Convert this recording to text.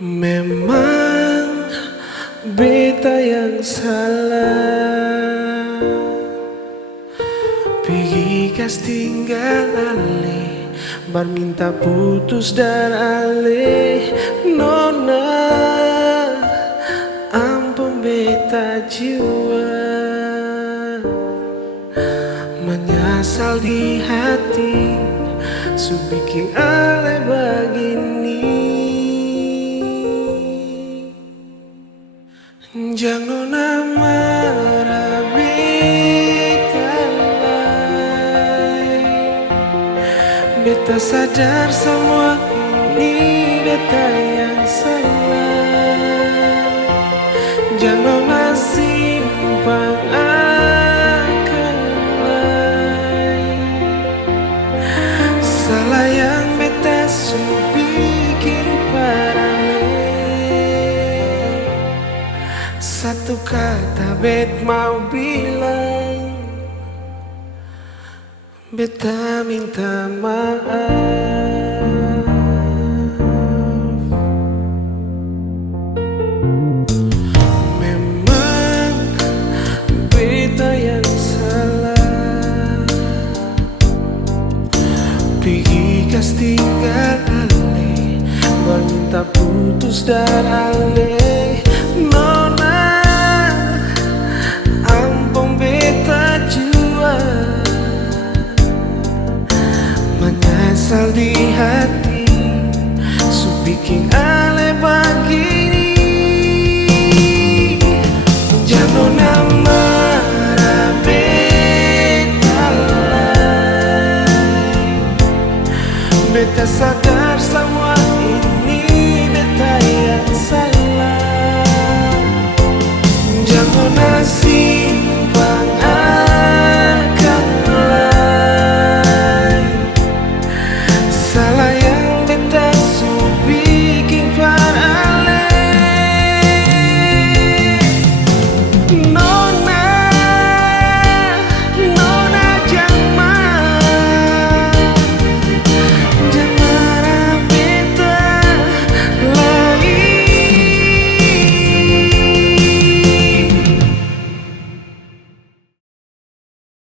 Memang beta yang salah, pergi kas tinggal ale, bar minta putus dan ale. Nona, ampun beta jiwa, menyesal di hati, su bikin ale begini. Jangan marah beta lagi. Beta sadar semua ini beta yang salah. Jangan simpan akan lagi. Salah yang beta su bikin parale. Satu kata bet mau bilang, beta minta maaf. Memang beta yang salah, pergi kas tinggal ale, baru minta putus dan ale. Nona, ampun beta jua, menyesal di hati, su bikin ale begini. Jangan marah beta lagi. Beta sadar semua